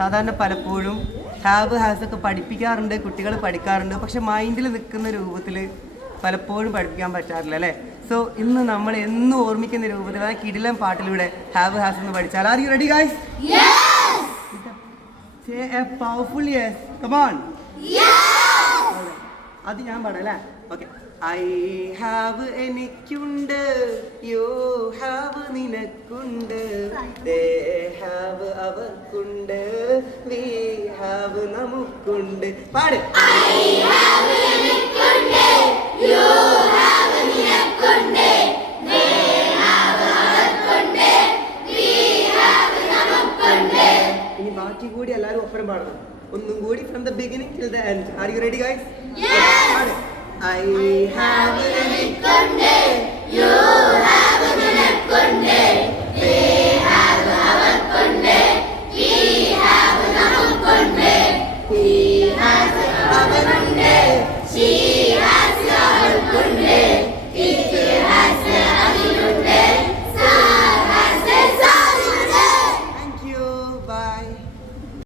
സാധാരണ പലപ്പോഴും have has ഒക്കെ പഠിപ്പിക്കാറുണ്ട്, കുട്ടികൾ പഠിക്കാറുണ്ട്, പക്ഷെ മൈൻഡിൽ നിൽക്കുന്ന രൂപത്തിൽ പലപ്പോഴും പഠിപ്പിക്കാൻ പറ്റാറില്ല അല്ലേ? സോ ഇന്ന് നമ്മൾ എന്നും ഓർമ്മിക്കുന്ന രൂപത്തിൽ ആ കിടിലൻ പാട്ടിലൂടെ ഹാവ് ഹാസ് എന്ന് പഠിച്ചാൽ. Are you ready guys? Say a powerful yes. Come on. Yes. അത് ഞാൻ പാടാം അല്ലേ? ഓക്കെ. I have എനിക്കുണ്ട്, you have നിനക്കുണ്ട്, they have അവർക്കുണ്ട്, we have നമുക്കുണ്ട്. പാട്. I have എനിക്കുണ്ട്, you have നിനക്കുണ്ട്, they have അവർക്കുണ്ട്, we have നമുക്കുണ്ട്. ഇനി ബാക്കി കൂടി എല്ലാവരും ഒപ്പരം പാടണം. ഒന്നും കൂടി from the beginning till the end. Are you ready guys? Yes. I have എനിക്കുണ്ട്, you have നിനക്കുണ്ട്, they have അവർക്കുണ്ട്, we have നമുക്കുണ്ട്, he has അവർ